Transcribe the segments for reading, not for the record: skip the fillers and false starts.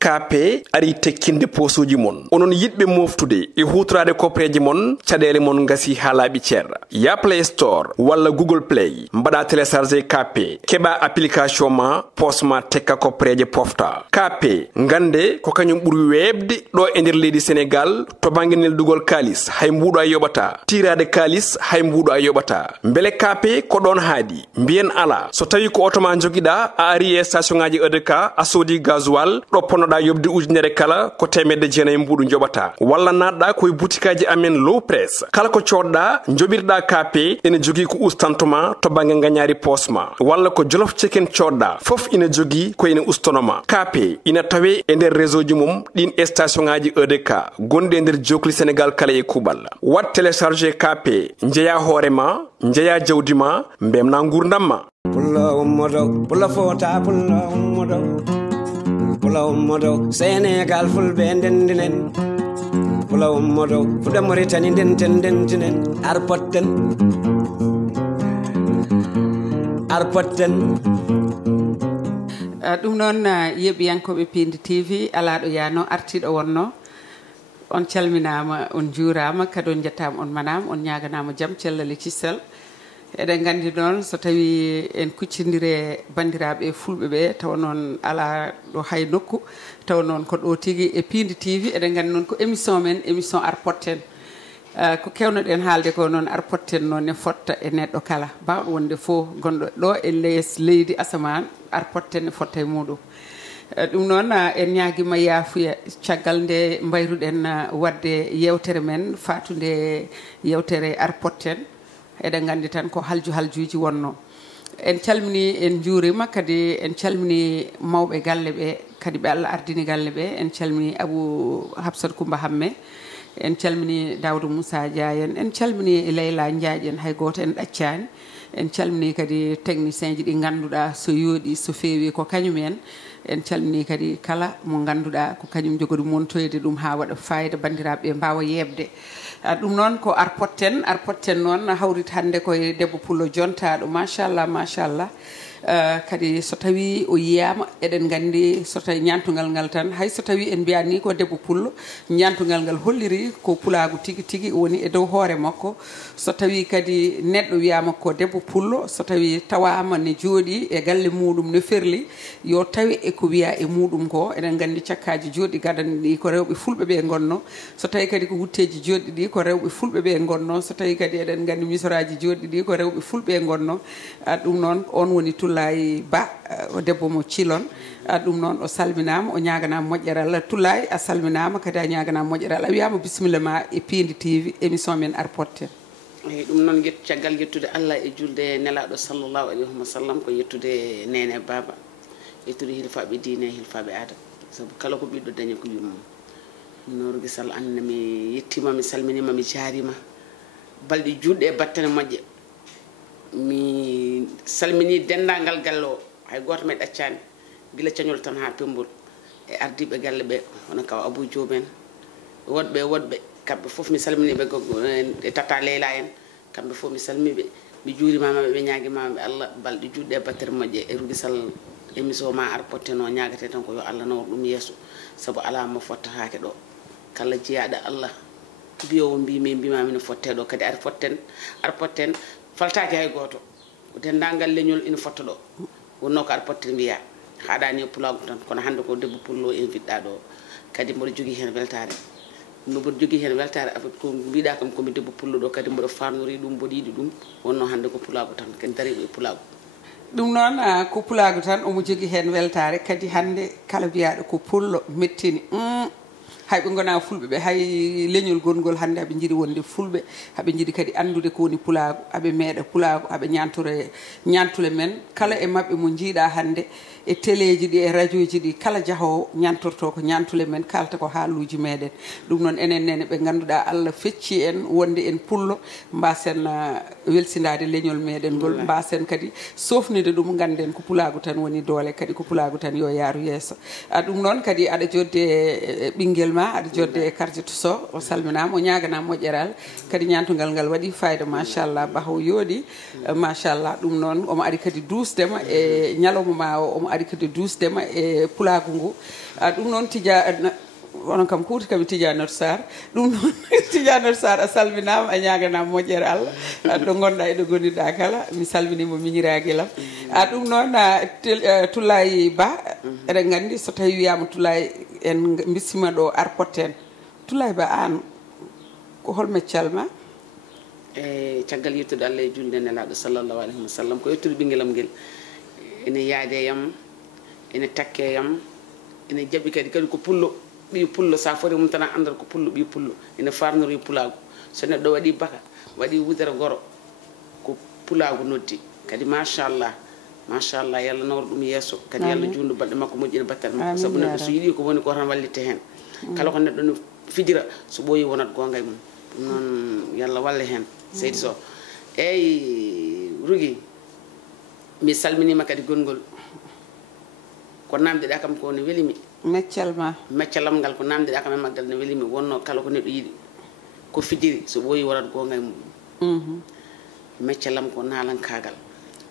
KP ari tekkinde posuji mon onon yidbe moftude e hutrade kopreji mon cadele mon ngasi halabi cerra ya Play Store walla Google Play mbada télécharger KP keba application ma posma tekka kopreje pofta KP ngande ko kanyum buri webde do e nder leydi Sénégal to banginel dugol kalis hay mbudo ayobata tirade kalis hay mbudo ayobata mbele KP ko don haadi mbien ala so tawi ko otoma jogida a ari e station ngaji EDK a sodi gasoil do ponoda yobde ujunere kala ko temedde jeenay mbudu jobata walla nadda koy boutikaji amen low press kala ko codda jobirda KP ene jogi ko ustantuma to bange nganyari posma walla ko jollof chicken codda fof ina jogi ko ene ustonoma KP ina tawe e nder réseau ji mum din station ngaji EDK gonde e nder jokli Sénégal kala e kubal wat télécharger KP njeya horema njeya jawdima mbemna gurdamma pulla ummodo pulla fota pulla ummodo pulla ummodo Sénégal fulbe ndendinen pulla ummodo fude Mauritanie ndentinen Arr Potten ɗum noon yeɓiyankoɓe Piindi TV alaɗo yano artiɗo wonno on calminama on juurama kadi on jettama on manama on ñaganama jaam cellal e cissal eɗen gandi noon so tawi en kuccidire bandiraɓe fulɓe ɓe taw noon ala ɗo hay nokku taw noon ko ɗo tigui e Piindi TV eɗen gandi noon ko émission men émission Arr Potten ko kewnoɗen haalde ko noon Arr Potten noon ne fotta e neɗɗo kala bawɗo wonde fof gonɗo ɗo e leyes leydi asaman Arr Potten ne fotta e muɗum ɗum noon en ñaguima yaafuya caggal nde mbayruɗen wadde yewtere men fatude yewtere Arr Potten eɗen gandi tan ko haljuji wonno en calmini en juurima kadi en calmini mawɓe galle ɓe kadi ɓe Allah ardini galle ɓe en calmini Abou Habsat Coumba Hamme en calmini Daoudou Moussa Diayen en calmini Leyla Ndiadien hay goto en ɗaccani en calmini kadi technicien ji ɗi ganduɗa so yooɗi so feewi ko kañumen en calmini kadi kala mo ganduɗa ko kañum jogori montoyde ɗum ha waɗa fayida bandiraɓe mbawa yebde ɗum noon ko Arr Potten noon hawrit hande koye debbo pullo jontaɗo machallah kadi so tawi o yiyama eɗen gandi so tawi ñantugal ngal tan hay so tawi en mbiyani ko debbo pullo ñantugal ngal holliri ko pulagu tigui woni e dow hoore makko so tawi kadi neɗɗo wiyama ko debbo pullo so tawi tawama ne jooɗi e galle muɗum ne ferli yo tawi e ko wiya e muɗum ko eɗen gandi cakkaji joɗɗi gadani ɗi ko rewɓe fulɓe ɓe gonno so tawi kadi ko wutteji joɗɗi ɗi ko rewɓe fulɓe ɓe gonno so tawi kadi eɗen gandi misoraji joɗɗi ɗi ko rewɓe fulɓe gonno ɗum noon on woni Toulaye BA o debbo mo Cilon ɗum noon o salminama o ñaganama moƴƴere Allah Toulaye a salminama kadi a ñaganama moƴƴere Allah a wiyama bisimilla ma e Piindi TV émission men Arr Potten eyi ɗum noon caggal yettude Allah e julde nelaɗo sallllahu alayhi wa sallam ko yettude nene baba yettude hilfaɓe diine hilfaɓe aada saabu kala ko ɓiɗɗo dañi ko yummum noru gisal anne mi yettima mi salminima mi jaarima balɗe juɗɗe e battane moƴƴe mi salmini dendagal galle o hay goto me ɗaccani guila cañol tan ha pembol e ardiɓe galle ɓe hono kaw Abou Diop en woɗɓe kamɓe foof mi salminiɓe e tata Leyla en kamɓe foof mi salmiɓe mi juurimamaɓe ɓe ñaguimaɓe Allah balɗe juɗɗe e battere moƴƴe e rugisal émission ma Arr Potten o ñagate tan ko yo Allah nawor ɗum yesso saabu ala mo fottahake ɗo kala jeeyaɗo Allah mbiyowo mbimami no fotte ɗo kadi Arr Potten faltaki hay goto ko dendagal leñol ina fotta ɗo wonno ko Arr Potten mbiya haɗani pulagu tan kono hande ko debbo pullo inviteɗa ɗo kadi mboɗo jogui hen weltare mboɗo jogui hen weltare ko mbiɗa kam komi debbo pullo ɗo kadi mboɗo famnori ɗum mboɗo yiiɗi ɗum wonno hande ko pulagu tan ken dariɓe e pulagu ɗum noon ko pulagu tan omo jogui hen weltare kadi hande kala mbiyaɗo ko pullo mettini hay ɓe gona fulɓe ɓe hay leñol gongol hande haɓe jiiɗi wonde fulɓe haɓe jiiɗi kadi andude ko woni pulagu haɓe meeɗa pulagu haɓe ñantule men kala e mabɓe mo jiiɗa hande e téléji ɗi e radio ji ɗi kala jaahowo ñantorto ko ñantule men kalta ko haaluji meɗen ɗum noon enen nene ɓe ganduɗa Allah fecci en wonde en pullo mbasen welsindade leñol meɗen ngol mbasen kadi sofnide ɗum ganden ko pulagu tan woni doole kadi ko pulagu tan yo yaaru yeeso ɗum noon kadi aɗa jodde ɓinguel ma aɗa jodde e quartier to so o salminama o ñaganama moƴƴeral kadi ñantugal ngal waɗi fayida machallah bahow yooɗi machallah ɗum noon omo ari kadi dusdema e ñalawma ma o omo ari kadi dusdema e pulagu ngu ɗum noon tija onon kam kuuti kami Tidianoto Sarr ɗum noon Tidianoto Sarr a salminama a ñaganama moƴƴere Allah ɗo gonɗa eɗo gonirɗa kala mi salminimo miñiraguelam ɗum noon Toulaye Ba eɗen gandi so tawi wiyama Toulaye en bisima ɗo Arr Potten Toulaye Ba an ko hol meccal ma e caggal yettude Allah e julde nelaɗo sallllahu alayhi wa sallam ko yettude ɓinguelam guel ene yaade yam ene takke yam ene jaɓi kadi ko pullo ɓi pullo sa foti mum tan a andal ko pullo ɓi pullo ene farnori pulagu so neɗɗo waɗi baka waɗi wudere goro ko pulagu noddi kadi machallah yallah nawra ɗum yesso kadi yallah jundu balɗe makko moƴƴina battal makko saabu neɗɗo so yiiɗi ko woni ko tan wallitte hen kala ko neɗɗo no fijira so ɓooyi wonat gonga e mum ɗum noon yallah walle hen seydi Sow eyyi Rougui mi salminima kadi gongol ko namdeɗa kam ko ne welimi meccalam ngal ko namdeɗa kam e maggal ne welimi wonno kala ko neɗɗo yiiɗi ko fijiri so ɓooyi wonat gonga e mum meccalam ko nalankagal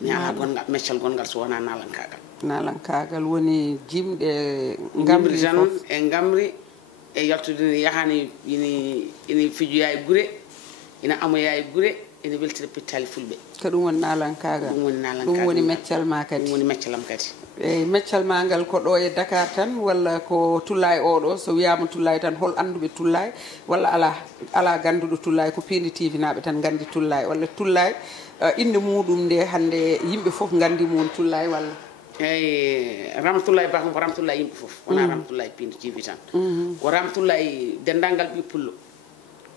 mi ala gongal meccal gongal so wona nalankagal woni jimɗe gamri tan e gamri e yaltude yahani ina fijoya e guure ina amoya e guure ene weltira pittali fulɓe ko ɗum woni nalankagal ɗum woni meccal ma kadi ɗum woni meccalam kadi eyyi meccal ma ngal ko ɗo e Dakar tan walla ko Toulaye oɗo so wiyama Toulaye tan hol anduɓe Toulaye walla ala ganduɗo Toulaye ko Piindi TV naɓe tan gandi Toulaye walla Toulaye inde muɗum nde hande yimɓe foof gandi mum Toulaye walla eyyi Ramtoulaye Ba ko Ramtoulaye yimɓe foof wona Ramtoulaye Piindi TV tan ko Ramtoulaye dendagal ɓi pullo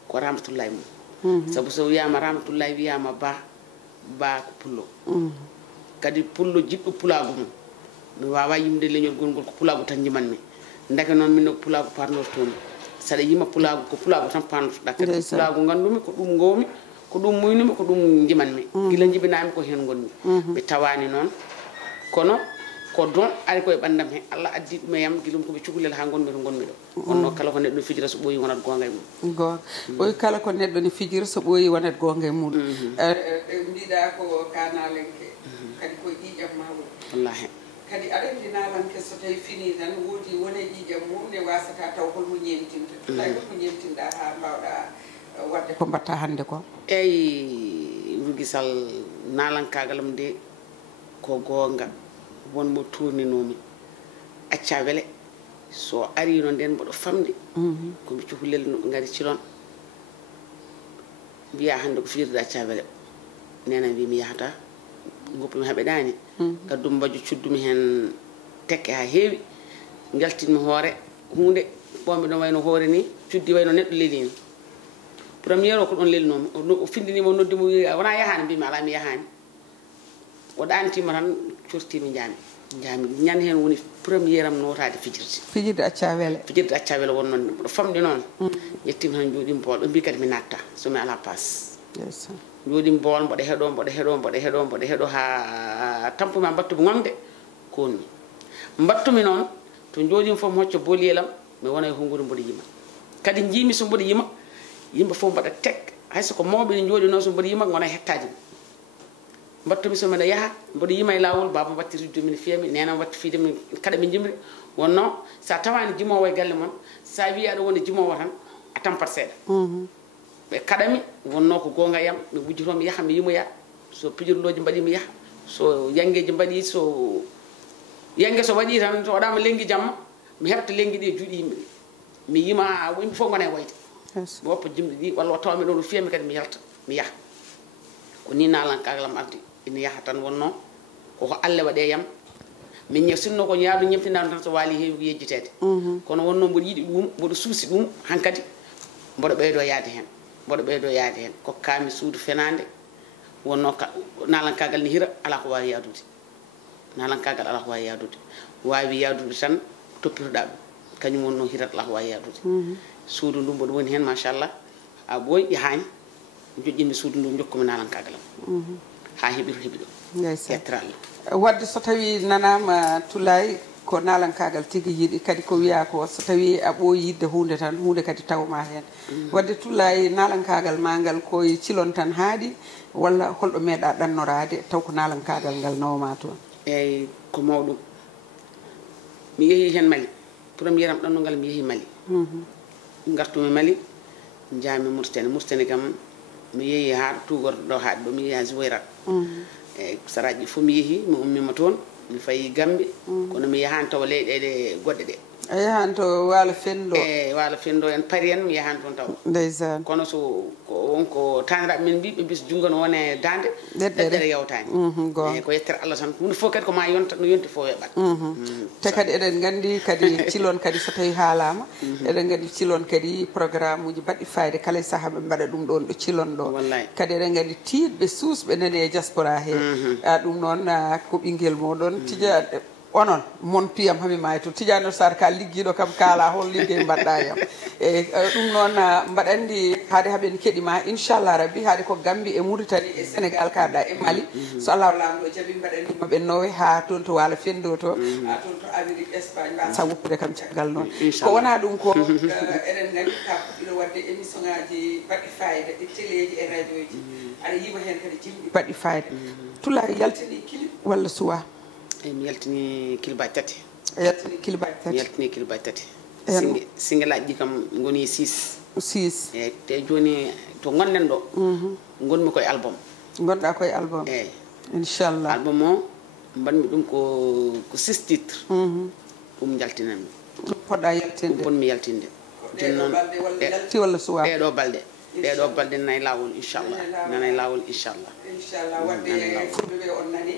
ko Ramtoulaye mum saabu so wiyama Ramtoulaye wiyama ba ko pullo kadi pullo jiɗɗo pulagu mum mi wawa yimde leñol gongol ko pulagu tan jimanmi dake noon minno pulagu parnortomi saɗa yima pulagu ko pulagu tan parnortoɗa kadi ko pulagu gandumi ko ɗum gowmi ko ɗum muynumi ko ɗum jimanmi gila jibinami ko hen gonmi ɓe tawani noon kono ko don ari koye ɓandam he Allah addi ɗum e yam gilum koɓe cukalel ha gonmi to gonmi ɗo wonno kala ko neɗɗo fijira so ɓooyi wonat gonga e mum gonga ɓoyi kala ko neɗɗo ne fijira so ɓooyi wonat gonga e muɗum mbiɗa ko kanalenke kadi koye ƴiƴam ma woni wallahi kadi aɗa andi nalanke so tawi fini tan woodi wone ƴiƴam mum ne wasata taw holmo ñemtinta tawi holmo ñemtinɗa ha mbawɗa wadde ko mbatta hande ko eyyi Rougui Sall nalankagalam nde ko gonga wonmo turninomi acca wele so arino nden mboɗo famde komi cukalel gari cilon mbiya hande ko fijirde acca wele nena mbimi yahata goppumi haɓeɗani gaddum mbajjo cuddumi hen tekke ha heewi jaltinmi hoore hunde ɓomɓe ɗon wayno hoore ni cuddi wayno neɗɗo leeli ni premiére o ko ɗon lelnomi o findinima o noddimo wi wona yahani mbimi ala mi yahani o ɗantima tan cortimi jami ñan hen woni premiére am notade fijirde acca wele wonnoon ɗo famɗi noon ƴettimi tan jooɗimi bool ɓe mbi kadi mi natta somi ala passe jooɗimi bool mboɗo heeɗo ha tampumi a mbattumi ŋamde konmi mbattumi noon to jooɗimi fof mi hocca boliyelam mi wona e hongude mboɗo yima kadi jiimi so mboɗo yima yimɓe fof mbaɗa tek hayso ko mawɓe ne jooɗi noon so mboɗo yima wona hettaji mbattumi so mbiɗa yaaha mboɗo yima e lawol baba watti ridde min fiyami nenam watti fiide min kada min jimri wonno sa tawani jimowo e galle moon sa wi aɗa wona jimowo tan a tampat seeɗa ɓe kaɗami wonno ko gonga yam mi wujjoto mi yaaha mi yimoya so pijirloji mbaɗi mi yaaha so yangueji mbaɗi so yangue so waɗi tan so waɗama lengui jamma mi heɓta lengui ɗi e juuɗe yimɓe ɗi mi yima yimɓe fof gona e wayde mi woppa jimɗi ɗi walla o tawami ɗo no fiyami kadi mi yalta mi yaaha ko ni nalankagalam ardi ina yaaha tan wonno koko Allah waɗe yam min sinno ko yaadu ñemtinano tan so waali heewi ko yejjitede kono wonno mboɗo yiiɗi ɗum mboɗo suusi ɗum hankkadi mboɗo ɓeydo yaade hen kokkami suudu fenade wonno nalankagal ne hira ala ko wawi yaadude wawi yaadude tan toppitoɗa ɗum kañum wonno hirat ala ko wawi yaadude suudu ndu mboɗo woni hen machallah ha ɓooyi yahani joƴƴinmi suudu ndu jokkumi nalankagalam ha heeɓi to heeɓi ɗo yettere Allah wadde so tawi nanama Toulaye ko nalankagal tigi yiɗi kadi ko wiya ko so tawi a ɓooyi yidde hunde tan hunde kadi tawma hen wadde Toulaye nalankagal ma ngal koye cilon tan haaɗi walla holɗo meeɗa ɗannorade taw ko nalankagal ngal nawma toon eyyi ko mawɗum mi yeehi hen Mali premier am ɗannungal mi yeehi Mali gartumi Mali jaami Mauritanie kam mi yeehi ha tugorɗo ɗo haaɗi ɗo mi yeehi ha Zouairat eyyi saraji fof mi yeehi mi ummima toon mi fayi Gambie kono mi yahani taw leyɗele goɗɗe ɗe a yahan to waalo fenndo e waalo fenndo en paari en mi yahani toon taw ndeysan kono so wonko taniraɓe men mbi ɓe mbisa jungo no wone dande ɗeɗɗere yawtani ko yettere Allah tan hunde fof kadi ko ma yonta no yonti fof yoɓat te kadi eɗen gandi kadi cilon kadi so tawi haalama eɗen gandi cilon kadi programme uji baɗɗi fayde kala e saaha ɓe mbaɗa ɗum ɗon ɗo cilon ɗo kadi eɗen gandi tiiɗɓe suusɓe nani e diaspora he ɗum noon ko ɓinguel moɗon tija onon mon piyam hami maayi to Tidiano Sarr ka liggiɗo kam kaala hol liggey mbaɗɗa yam e ɗum noon mbaɗa andi haade haaɓen keɗima inchallah rabbi haade ko Gambie e Mauritanie e Sénégal karɗa e Mali so Allah lamɗo jaaɓi mbaɗa andi maɓe nowe ha toon to waalo fenndo to ha toon to Amérique Espagne mbasa woppude kam caggal noon ko wona ɗum ko eɗen gandi ka puɗɗiɗo wadde émission ngaji baɗɗi fayida e téléji e radio ji aɗa yiima hen kadi jimɗi baɗɗi fayida Toulaye yaltini kilib walla suwa eyyi mi yaltini kilbaji tati yaltini kilbaji tati mi yaltini kilbaji tati single aji ɗi kam goni 6 eyyi te joni to gonɗen ɗo gonmi koye album gonɗa koye album eyyi inchallah album o mbanmi ɗum ko 6 titre ɗum jaltinanmi ɗum poɗɗa yaltinde ɗum ponmi yaltinde ɗeɗo balɗe walla yalti walla suwa ɗeɗo balɗe nanayi lawol inchallah nanayi lawol inchallah wadde fulɓe ɓe on nani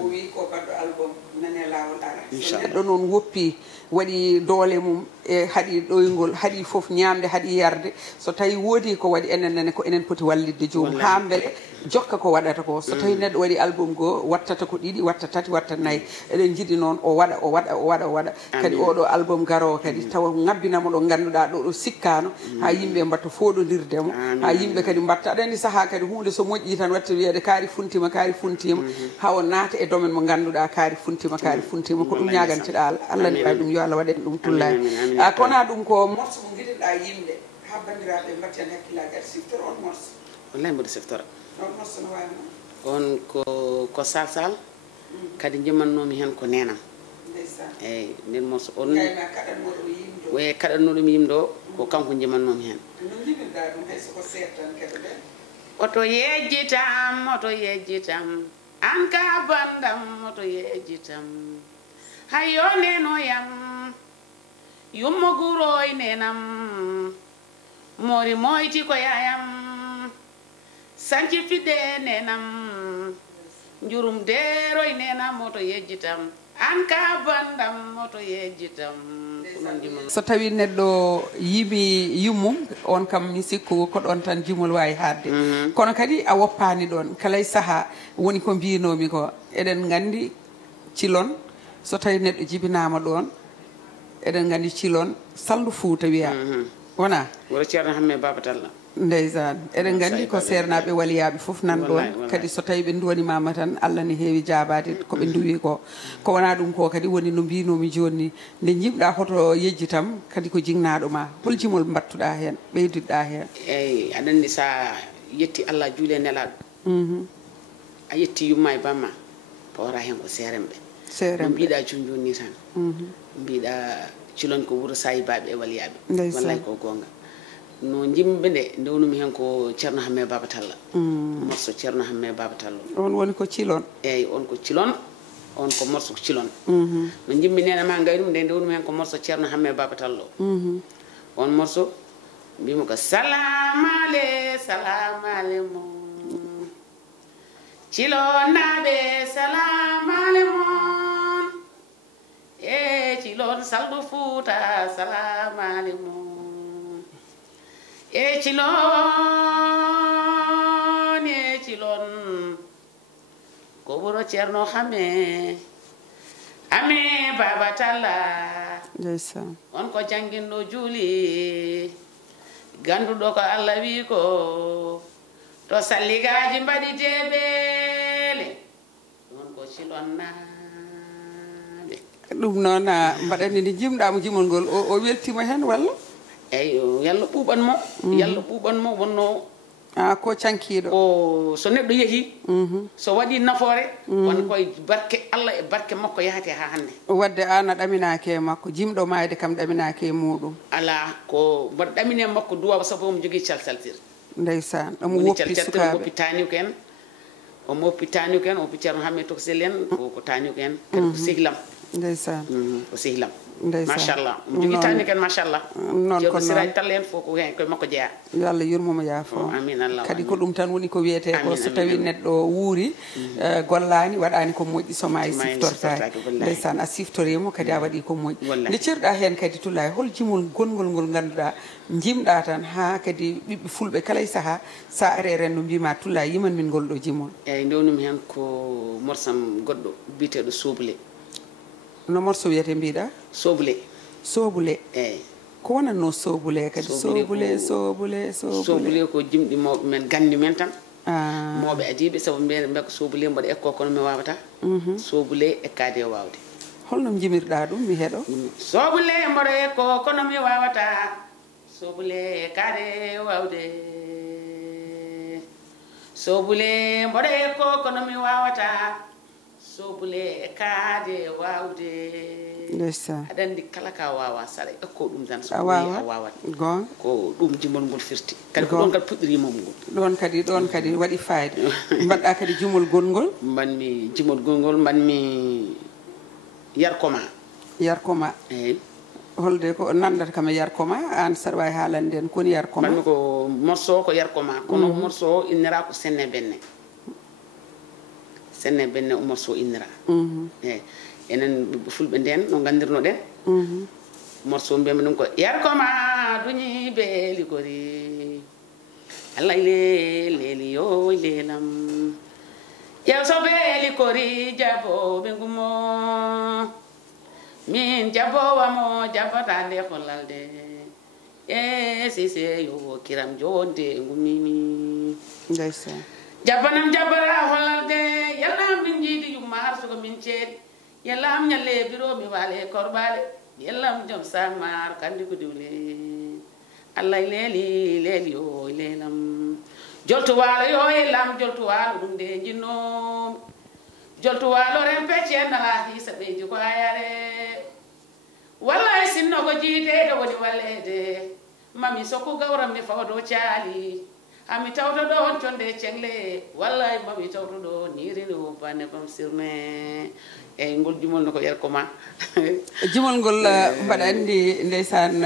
o wi ko baɗɗo album nane lawol ara so neɗɗo noon woppi waɗi doole mum e haɗi ɗoygol haɗi foof ñamde haɗi yarde so tawi woodi ko waɗi enen nene ko enen poti wallidde joomum ha beele jokka ko waɗata ko so tawi neɗɗo waɗi album goo wattata ko ɗiɗi watta tati watta nayyi eɗen jiiɗi noon o waɗa kadi oɗo album garowo kadi tawa ngabbinamo ɗo ganduɗa ɗo sikkano ha yimɓe mbatta foɗodirdemo ha yimɓe kadi mbatta aɗa andi saaha kadi hunde so moƴƴi tan watta wiyede kaari funtima ha o naata e domaine mo ganduɗa kaari funtima ko ɗum ñaganteɗa Allah ne wawi ɗum yo Allah waɗen ɗum Toulaye kona ɗum ko morceau mo guiɗirɗa yimɓe ha bandiraɓe mbatti hen hakkillaji aɗa siftora on morceau wallahi mboɗo siftora on morceau no wawi on ko salsal kadi jimmannomi hen ko nenam eyyi nden morceau on way kaɗannoɗum yimɗo ko kanko jimmannomi hen oto yejjitam an ka bandam oto yejjitam hayo nenoyam yummo guroy nenam mori moyti ko yayam sanci fidde nenam jurum deroy nenam oto yejjitam an ka bandam oto yejjitam so tawi neɗɗo yiimi yummum on kam mi sikku ko ɗon tan jimol wawi hadde kono kadi a woppani ɗon kala saaha woni ko mbinomi ko eɗen gandi cilon so tawi neɗɗo jibinama ɗon eɗen gandi cilon saldu Fouta wiya wona wuro ceerno hamme babatalla ndeysan eɗen gandi ko sernaɓe waliyaɓe foof nan ɗon kadi so tawi ɓe duwanimama tan Allah ne heewi jabade koɓe duwi ko wona ɗum ko kadi woni no mbinomi joni nde jimɗa hoto yejjitam kadi ko jingnaɗo ma hol jimol battuɗa hen ɓeydiɗɗa hen eyyi aɗa andi sa yetti Allah juule nelaɗo a yetti yumma e bamma pawra hen ko seremɓe no mbiɗa joni ni tan mbiɗa cilon ko wuuro sayibaɓe e waliyaɓe wallay ko gonga no jimɓe nde wonumi hen ko ceerno hamme baba talla morceau ceerno hamme baba tallo on woni ko cilon eyyi on ko cilon on ko morceau ko cilon no jimmi nenama gay ɗum nde wonumi hen ko morceau ceerno hamme baba tallo on morceau mbimo ko salamale mon cilon naɓe salamale mon e cilon saldu Fouta salamale mon e cilon ko wuro ceerno hamme baba talla on ko janginɗo juuli ganduɗo ko Allah wi ko to salligaji mbaɗi deɓele ɗon ko cilon naɓe ɗum noon mbaɗanni ndi jimɗamo jimol ngol o weltima hen walla eyyo yalla ɓuuɓanmo yalla ɓuuɓanmo wonno ko cankiɗo o so neɗɗo yeehi so waɗi nafoore won koye barke Allah e barke makko yahate ha hannde wadde an a ɗaminaki e makko jimɗo mayde kam ɗaminaki e muɗum ala ko mbaɗa ɗamine makko duwawa sabu omo jogui calsaltir ndeysan ɗomo woppi sukaɓe woppi taniw en omo woppi taniw en o woppi ceerno hamme toksel en ko taniw en kadi ko sehlam ndeysan ko sehlam ndeysan machallah omo jogui taniw en machallah non ko siraji talla en fof ko hen koye makko jeeya yo Allah yurmomo yaafo amin Allah kadi ko ɗum tan woni ko wiyete ko so tawi neɗɗo wuuri gollani waɗani ko moƴƴi so ma siftortaki ndeysan a siftorimo kadi a waɗi ko moƴƴi nde ceerɗa hen kadi Toulaye hol jimol gongol ngol ganduɗa jimɗa tan ha kadi ɓiɓɓe fulɓe kala e saaha sa ari e renndo mbima Toulaye yiman min ngol ɗo jimol eyyi ndewnumi hen ko morsam goɗɗo biteɗo soble no morso wiyete mbiɗa soble eyyi ko wonanno sobule kadi sobule ko jimɗi mawɓe men gandi men tan mawɓe adiɓe saabu mbiya ko sobule mbaɗa ekko kono mi wawata sobule ekkade e wawde holno jimirɗa ɗum mi heeɗo sobule mbaɗa ekko kono mi wawata sobule ekkade wawde sobule mbaɗa ekko kono mi wawata sobule ekkade wawde ndeysan aɗa andi kala ka wawa saɗa ekko ɗum tan a wawat gon ko ɗum jimol ngol firti kadi ko ɗon kadi puɗɗirimom ngol ɗon kadi waɗi fayida mbaɗɗa kadi jimol gongol mbanmi jimol gongol mbanmi yarkoma eyyi holde ko nandata kam e yarkoma an saɗa wawi haalande en koni yarkoma mbanmi ko morceau ko yarkoma kono morceau o innira ko senne benne o morceau innira eyyi enen fulɓe nden no gandirno ɗen morceau mbiyami ɗum ko yarkoma duñi beeli gori allah leeli yo leelam ƴew so beeli kori jaboɓe ngumo min jabowamo jabata nde hollalde e sise yo kiram jonde ngumimi ndeysan jabbanam jabbata hollalde yallam min jiidi yumma har soko min ceeɗi yallam ñalle biro mi waale korɓale yallam joom samar kandi ko diwle allah leeli yo leelam joltu waalo yo yallam joltu waalo ɗum de jinnomi joltu waalo ren pecce nala hisa ɓeydi ko ayare wallay sinno ko jiitede woni wallede mami sokku gawram mi fawdo caali ami tawto ɗo conde cengle wallay mami tawto ɗo nirini wompane bam sirne eyyi ngol jumol no ko yerkoma jimol ngol mbaɗa andi ndeysan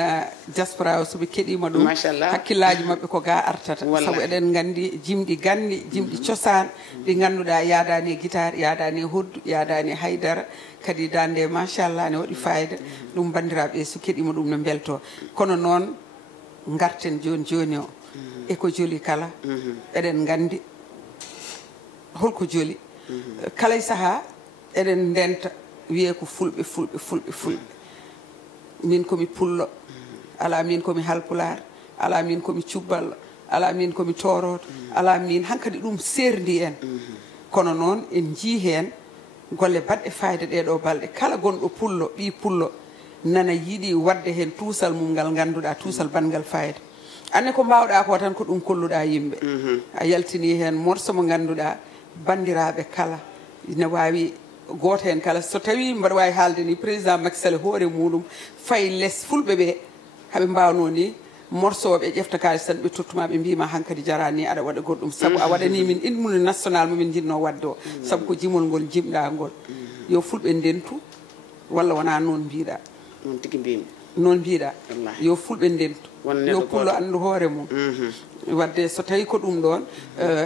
diaspora o soɓe keɗima ɗum machallah hakkillaji mabɓe ko ga artata saabu eɗen gandi jimɗi gandi jimɗi cosaan ɗi ganduɗa yaadani guitare yaadani hoddu yaadani haydara kadi dande machallah ne waɗi fayida ɗum bandiraɓe so keɗima ɗum no belto kono noon garten joni o eko joli kala eɗen gandi holko joli kala e saaha eɗen ndenta wiye ko fulɓe min komi pullo ala min komi halpular ala min komi cubballo ala min komi toroto ala min hankkadi ɗum serdi en kono noon en jii hen golle baɗɗe fayida ɗeɗo balɗe kala gonɗo pullo ɓi pullo nana yiiɗi wadde hen tuusal mum ngal ganduɗa tuusal bangal fayida anne ko mbawɗa ko tan ko ɗum kolluɗa yimɓe a yaltini hen morso mo ganduɗa bandiraɓe kala ne wawi goto hen kala so tawi mbaɗa wawi haalde ni président Macky Sall hoore muɗum fayi less fulɓe ɓe haaɓe mbawno ni morceau ɓe ƴefta kalis tan ɓe tottuma ɓe mbima hankkadi jarani aɗa waɗa goɗɗum saabu a waɗani min hymne national momin jinno wadde o saabu ko jimol ngol jimɗa ngol yo fulɓe ndentu walla wona noon mbiɗa noon tigui mbimi noon mbiɗa yo fulɓe ndentu yo pullo andu hoore mum wadde so tawi ko ɗum ɗon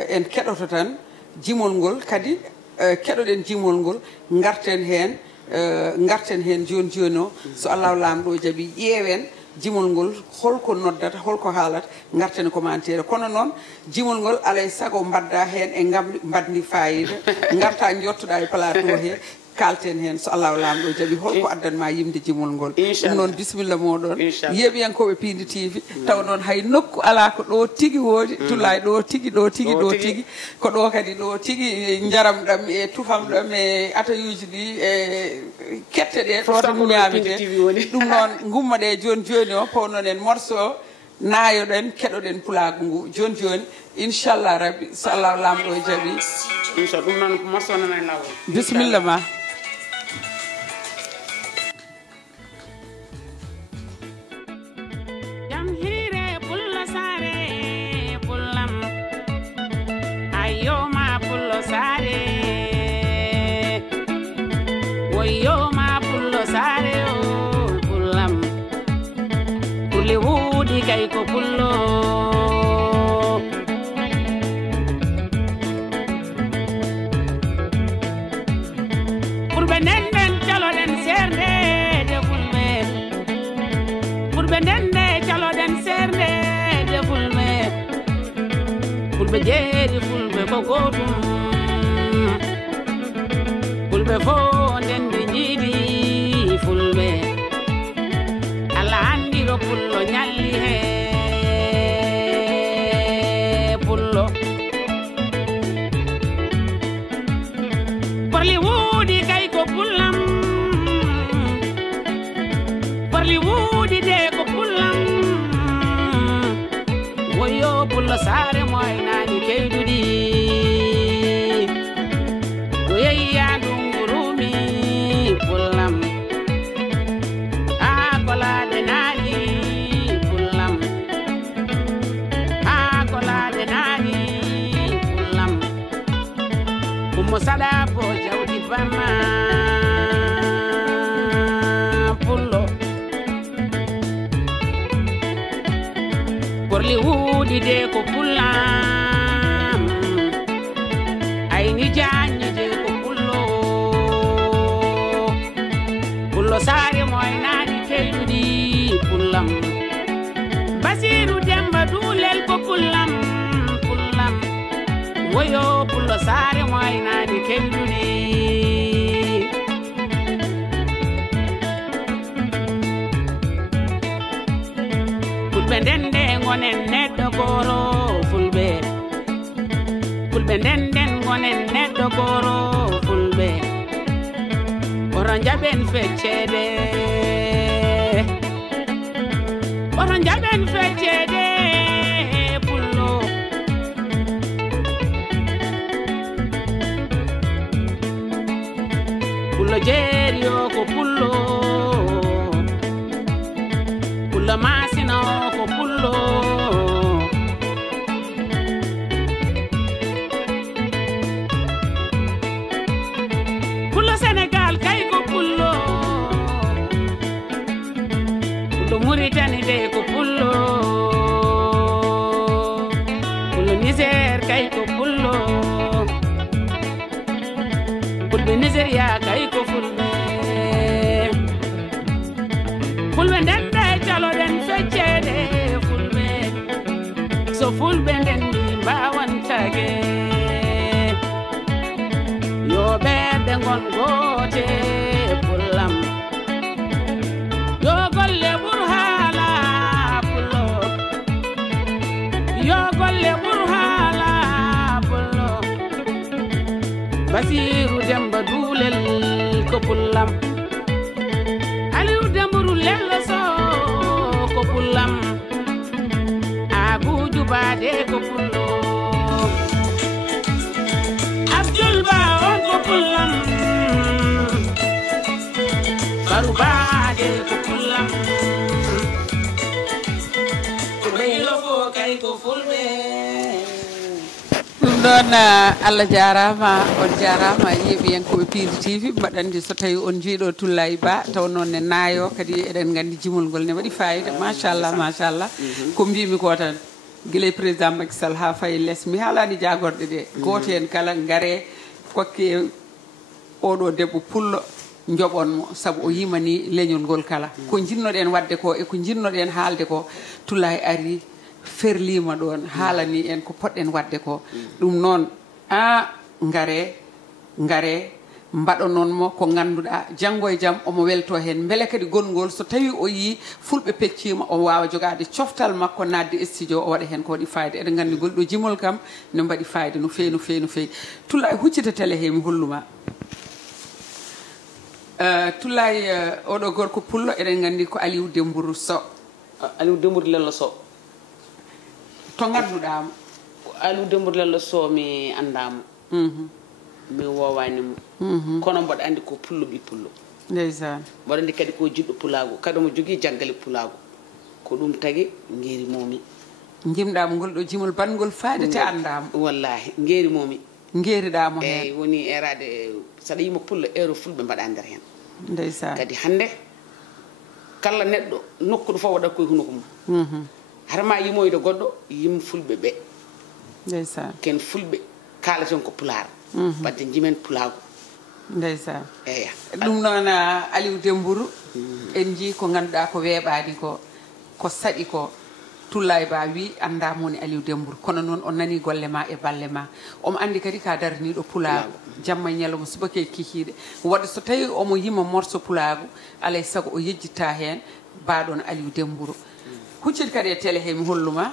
en keɗoto tan jimol ngol kadi keɗoɗen jimol ngol garten hen joni o so Allah lamɗo jaaɓi ƴeewen jimol ngol holko noddata holko haalata garten commentaire kono noon jimol ngol alay saago mbadda hen e gam mbaddi fayida garta jottoɗa e plateau he kalten hen so Allah lamɗo jaaɓi holko addanma yimde jimol ngol ɗum noon bisimilla moɗon yeɓiyankoɓe Piindi TV taw noon hay nokku ala ko ɗo tigui woodi Toulaye ɗo tigui ɗo tigui ɗo tigui ko ɗo kadi ɗo tigui jaram ɗam e tufam ɗam e atayuji ɗi e kette ɗe ɗo tan ñamete ɗum noon gummaɗe joni joni o pawnon en morceau naayoɗen keɗoɗen pulaagu ngu joni joni inchallah rabbi so Allah lamɗo jaaɓi ɗum noon ko morceau nana e lawol bisimilla ma kay ko pullo purɓe nden caloɗen serde de fulɓe purɓe nden caloɗen serde de fulɓe fulɓe jeeri fulɓe ko gotum fulɓe fo nden ɓe jiiɗi fulɓe Allah andiro pullo ñalli he pullo porli wuudi kay ko pullam porli wuudi de ko pullam woyo pullo saare moynani keyduɗi ɗo yeyya ɗungurumi pullam kolade nani pullam kolade nani pullam kumo sada bo jawdi bama pullo porli wuudi de ko pullam ayni jañi de ko pullo pullo saare moynani keyduɗi pullam Basiru Demba duulel ko pullam pullam woyo pullo saare moynani keyduɗi fulɓe ndende gonen neɗɗo goro fulɓe fulɓe ndenden gonen neɗɗo goro fulɓe oto jaɓen feccede oto jaɓen feccede pullo pullo jeeri o ko pullo pullo masina o ko pullo pullo Sénégal kay ko pullo pullo Mauritanie de ko pullo pullo Niger kay ko pullo pulɓe Nigeria kay ko fulɓe fulɓe ndende caloɗen feccede fulɓe so fulɓe ndendi mbawantake yo ɓerde gon goote pullam yo golle ɓur haala pullo yo golle ɓur haala pullo Basiru Demba duulel ko pullam Aliou Dembourou lello so ko pullam Abuju Bade ko pullo Abdul Ba on ko pullam Baru Bade ko pullam Ɓeylo fo kay ko fulɓe ɗum ɗon Allah jarama on jarama yeɓiyankoɓe Piindi TV mbaɗandi so tawi on jiiɗo Toulaye BA taw noon ne naayo kadi eɗen gandi jimol ngol ne waɗi fayida machallah ko mbimi ko tan guilay président Macky Sall ha fayi less mi haalani jagorɗe ɗe goto hen kala gaare kokke oɗo debbo pullo joɓonmo saabu o yimani leñol ngol kala ko jinnoɗen wadde ko e ko jinnoɗen haalde ko Toulaye ari ferlima ɗon haalani en ko poɗɗen wadde ko ɗum noon a ngare mbaɗo noon mo ko ganduɗa janggo e jaam omo welto hen beele kadi gongol so tawi o yi fulɓe peccima o wawa jogade coftal makko nadde studio o waɗa hen ko waɗi fayida eɗen gandi gol ɗo jimol kam ne mbaɗi fayida no fewi no fewi no fewi Toulaye huccita télé he mi holluma Toulaye oɗo gorko pullo eɗen gandi ko Aliou Dembourou Sow Aliou Dembourou Lello Sow to ganduɗamo Aliou Dembourou Lello Sow mi andamo mi wowanimo kono mboɗo andi ko pullo ɓi pullo ndeysan mboɗo andi kadi ko jiɗɗo pulago kadi omo jogui jaggali pulago ko ɗum tagui gueeri momi jimɗama ngol ɗo jimol bangol faadete andama wallahi gueeri momi gueeriɗamo hen eyyi woni erade saɗa yima pullo eero fulɓe mbaɗa nder hen ndeysan kadi hande kala neɗɗo nokkuɗo fof waɗat koye hunuko mum harma yimoyde goɗɗo yim fulɓe ɓe ndeysan ken fulɓe kalaten ko pulaar wadde jimen pulaago ndeysan eya ɗum noon Aliou Dembourou en jii ko ganduɗa ko weeɓani ko saɗi ko Toulaye BA wi andama woni Aliou Dembourou kono noon o nani golle ma e balle ma omo andi kadi ka daraniɗo pulaago jamma e ñalawma subake kikiɗe wadde so tawi omo yima morceau pulaago alay saago o yejjitta hen baɗon Aliou Dembourou hucciti kadi e télé he mi holluma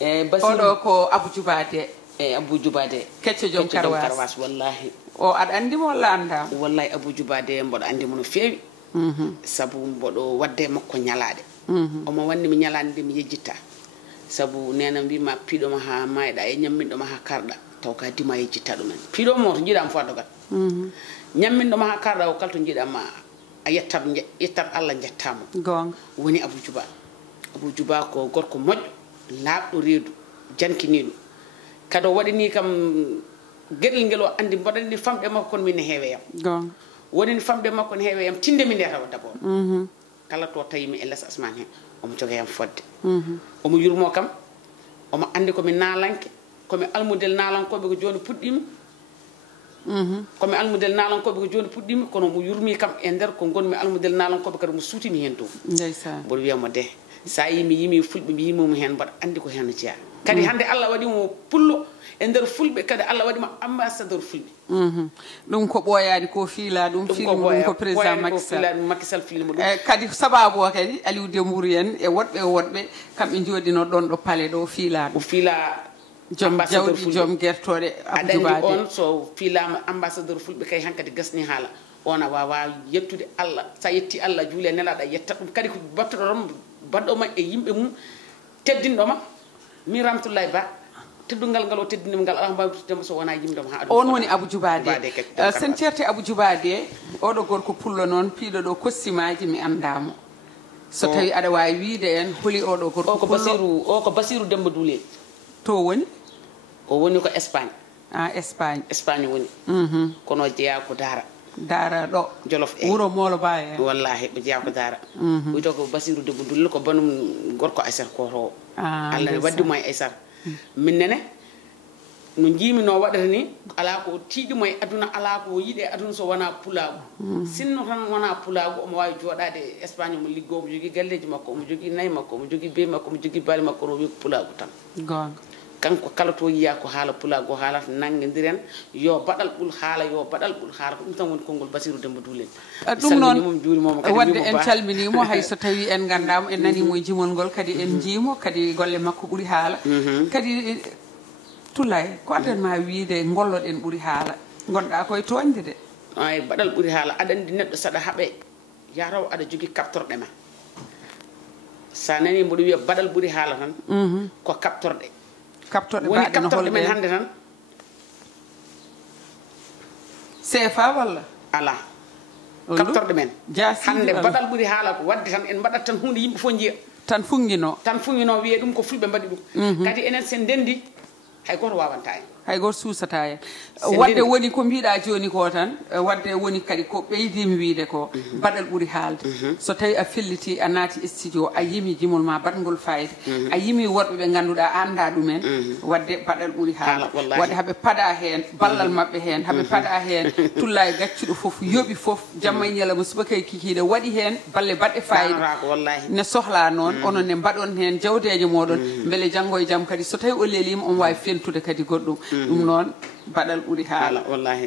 oɗo ko Abou Djoubade Abou Djoubade kecco joom karwas wallahi o aɗa andimo walla andama wallahi Abou Djoubade mboɗo andimo no fewi saabu mboɗo wadde makko ñalade omo wannimi ñalade nde mi yejjitta saabu nena mbima piiɗoma ha mayɗa e ñamminɗoma ha karɗa taw ka dima yejjitta ɗumen piiɗomo to jiiɗama fo adogat ñamminɗoma ha karɗa ko kala to jiiɗama a yettat Allah jettamo gonga woni Abou Djouba Abou Djouba ko gorko moƴƴo laaɓɗo reedu jankiniɗo kadi o waɗini kam gueɗel nguel o andi mbaɗani famɗe makko kono min ne heeweyam gonga wonini famɗe makko ne heeweyam tindemi nde tawa d' abord kala to tawimi e less asman he omo jogayam fodde omo yurmo kam omo andi komi naalanke komi almudel naalankoɓe ko joni puɗɗima komi almudel naalankoɓe ko joni puɗɗima kono mo yurmi kam e nder ko gonmi almudel naalankoɓe kadi mo suutimi hen dow ndeysan mboɗo wiyamo de sa yi mi yimi fulɓe mi yimomo hen mbaɗa andi ko hen no jeeya kadi hande Allah waɗimo pullo e nder fulɓe kadi Allah waɗimo ambassadeur fulɓe ɗum ko ɓooyani ko fiila ɗum filmu ɗum ko président Macky Sall filmu ɗum kadi sababu o kadi Aliou Dembourou en e woɗɓe kamɓe jooɗino ɗon ɗo palais ɗo fiila o fiila joom jawɗi joom guertoɗe Abou Djoubade on so fiilama ambassadeur fulɓe kay hankkadi gasni haala on a wawa yettude Allah sa yetti Allah juule nelaɗa yetta ɗum kadi ko battoɗoɗom baɗɗoma e yimɓe mum teddinɗoma mi Toulaye BA teddungal ngal o teddinima ngal ala mbawi tuddema so wona yimɗoma ha on woni Abou Djoubade sen certe Abou Djoubade oɗo gorko pullo noon piiɗo ɗo costumaji mi andamo so tawi aɗa wawi wiide en holi oɗo gorko pullo o ko Basirou Demba Doulé to woni o woni ko Espagne Espagne woni kono jeeya ko Dara ɗo Jolof wuro Molo Ba en wallahi ɓe jeeya ko Dara wiyto ko Basirou Demba Doulé ko banum gorko Aissar koto Allah ne waddimo e Aissar min nene no jiimi no waɗata ni ala ko tiiɗimo e aduna ala ko yiɗe aduna so wona pulaago sinno tan wona pulaago omo wawi jooɗade Espagne omo liggo omo jogui galleji makko omo jogui nayyi makko omo jogui bey makko omo jogui baali makko no wi ko pulaago tan gonga kanko kala to yiya ko haala pulaago haalata nanguediren yo baɗal ɓuul haala ko ɗum tan woni konngol Basirou Demba Doulé ɗum noon wadde en calminimo hayso tawi en gandamo en nanimo e jimol ngol kadi en jiimo kadi golle makko ɓuuri haala kadi Toulaye ko addanma wiide golloɗen ɓuuri haala gonɗa koye toñde de ay baɗal ɓuuri haala aɗa andi neɗɗo saɗa haaɓe yataw aɗa jogui kaptorɗe ma sa nani mboɗo wiya baɗal ɓuuri haala tan ko kaptorɗe woni kaptorɗe men hannde tan CFA walla ala kaptorɗe men hannde baɗal ɓuuri haala ko wadde tan en mbaɗat tan hunde yimɓe fof jiiya tan funngino wiye ɗum ko fulɓe mbaɗi ɗum kadi enen sen ndendi hay goto wawanta en hay goto suusata en wadde woni ko mbiɗa joni ko tan wadde woni kadi ko ɓeydimi wiide ko baɗal ɓuuri haalde so tawi a felliti a naati studio a yimi jimol ma batgol fayida a yimi worɓe ɓe ganduɗa anda ɗumen wadde baɗal ɓuuri haalde wadde haaɓe paɗa hen ballal mabɓe hen haaɓe paɗa hen Toulaye gaccuɗo foof yooɓi foof jamma e ñalawma subaka kikiɗe waɗi hen balle baɗɗe fayida ne sohla noon onon ne mbaɗon hen jawdeje moɗon beele janggo e jaam kadi so tawi o lelima on wawi fentude kadi goɗɗum ɗum noon baɗal ɓuri haala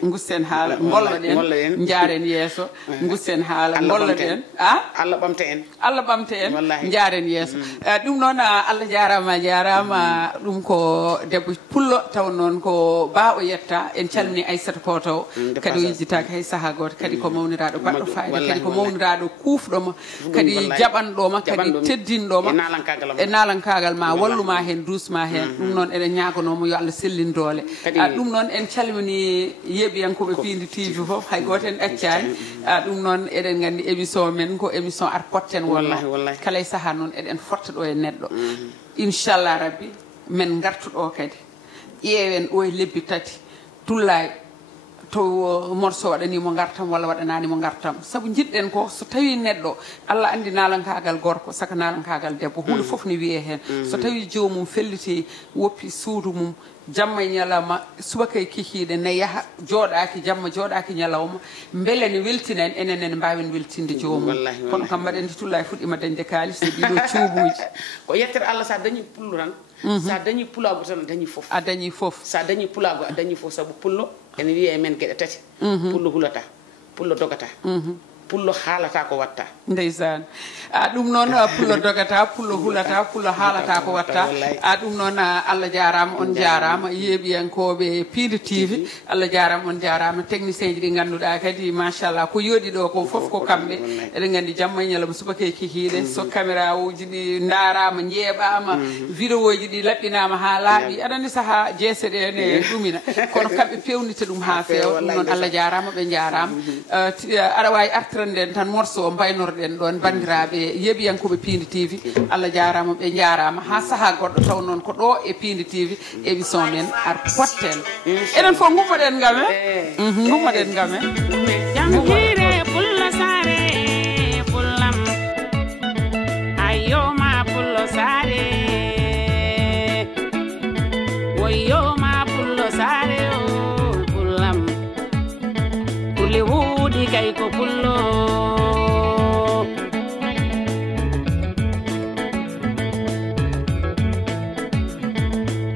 gusten haala golla ɗen jaaren yeeso gusten haala golla ɗen Allah ɓamta en jaaren yeeso ɗum noon Allah jarama ɗum ko debbo pullo taw noon ko ba o yetta en calmini Aissata ko taw kadi o yejjitaki hay saaha goto kadi ko mawniraɗo baɗɗo fayida kadi ko mawniraɗo kuufɗoma kadi jaɓanɗoma kadi teddinɗoma e nalankagal ma walluma hen dusma hen ɗum noon eɗen ñagonomo yo Allah sellin doole ɗum noon en calmini yeɓiyankoɓe Piindi TV fof hay goto en ɗaccani ɗum noon eɗen gandi émission men ko émission Arr Potten wonno kala e saaha noon eɗen fotta ɗo e neɗɗo inchallah rabbi men gartuɗo kadi ƴeewen o e lebbi tati Toulaye to morso waɗanimo gartam walla waɗananimo gartam saabu jiɗɗen ko so tawi neɗɗo Allah andi nalankagal gorko saka nalankagal debbo hunde foof ne wiye hen so tawi jomum felliti woppi suudu mum jamma e ñalawma subaka e kikiɗe ne yaaha jooɗaki jamma jooɗaki ñalawma beele ne weltina en enen ene mbawin weltinde jomum kono kam mbaɗen de Toulaye fuɗɗima dañde kalis e ɗiɗo cuubuji ko yettere Allah sa dañi pullo tan sa dañi pulago tan a dañi foof a dañi foof sa dañi pulago a dañi foof saabu pullo ene wiye men gueɗe tati pullo hulata pullo dogata pullo haalata ko watta ndeysan ɗum noon pullo dogata pullo hulata pullo haalata ko watta ɗum noon Allah jarama on jarama yeeɓiyankoɓe Piindi TV Allah jarama on jarama technicien ji ɗi ganduɗa kadi machallah ko yooɗi ɗo ko foof ko kamɓe eɗen gandi jamma e ñalawma subaka e kikiɗe so caméra uji ɗi daarama jeeɓama vidéo ji ɗi laɓɓinama ha laaɓi aɗa andi saaha jeese ɗe ne ɗumina kono kamɓe pewnita ɗum ha feewa ɗum noon Allah jarama ɓe jarama aɗa wawi artiranden tan morceau o mbaynorɗen ɗon bandiraɓe yeeɓiyankoɓe Piindi TV Allah jarama ɓe jarama ha saaha goɗɗo taw noon ko ɗo e Piindi TV émission men Arr Potten eɗen fof gummoɗen game gummoɗen game jangire pullo sare pullam ayyoma pullo sare woyyoma pullo sare o pullam pulli wuuɗi kay ko pullo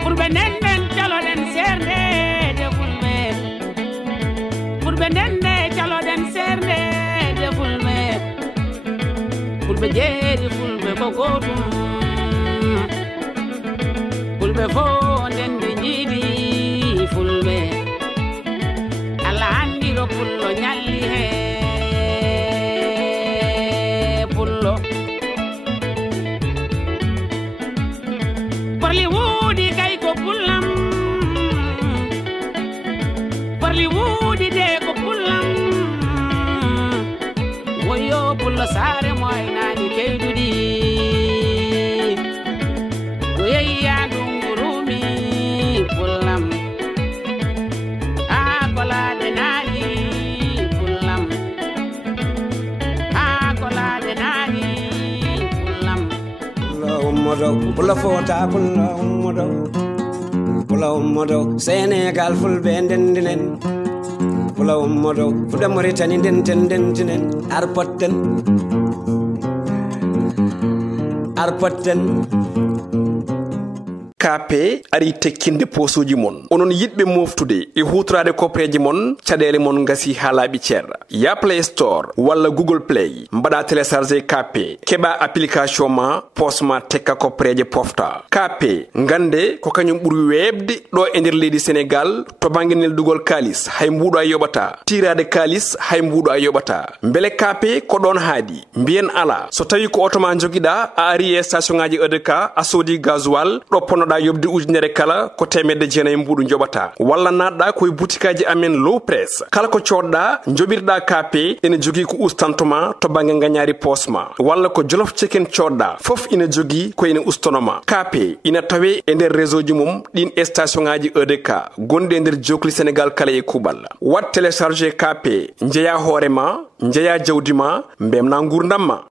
ɓurɓe nenden caloɗen serde de fulɓe ɓurɓe ndende caloɗen serde de fulɓe fulɓe jeeri fulɓe ko gotum fulɓe fo ndende jiiɗi fulɓe Allah andiro pullo ñalli he pullo porli wuuɗi kay ko pullam porli wuuɗi de ko pullam woyo pullo saare moynani keyduɗi ɗo yeyya ɗungurumi pullam ha kolade naani pullam ha kolade naani pullam pulla fota pulla ummodo Sénégal fulɓe ndendinen pulla ummodo fuɗe Mauritanie ndentinen Arr Potten Arr Potten KP ari tekkinde posuji mon onon yidɓe moftude e hutorade kopreji mon caɗele mon gasi ha laaɓi ceerra ya Play Store walla Google Play mbaɗa téléchargé KP keɓa application ma posma tekka kopreje pofta KP gande ko kañum ɓuuri webde ɗo e nder leydi Sénégal to banggue neldugol kalis hay mbuɗo a yoɓata tirade kalis hay mbuɗo a yoɓata beele KP ko ɗon haadi mbiyen ala so tawi ko auto ma joguiɗa a ari e station ngaji EDK a soodi gasoil ɗo ponnoɗa yobde ujunere kala ko temedde jeenayyi mbuɗu joɓata walla natɗa koye boutikaji amen low press kala ko coɗɗa joɓirɗa KP ene jogui ko ustantoma to banggue gagnari posma walla ko jolof chicken coɗɗa foof ina jogui ko ene ustonoma KP ina tawe e nder réseau ji mum ɗin station ngaji EDK gonɗi e nder jokli Sénégal kala e kuɓal wat téléchargé KP jeeya hoorema jeeya jawdi ma mbemna gurdam ma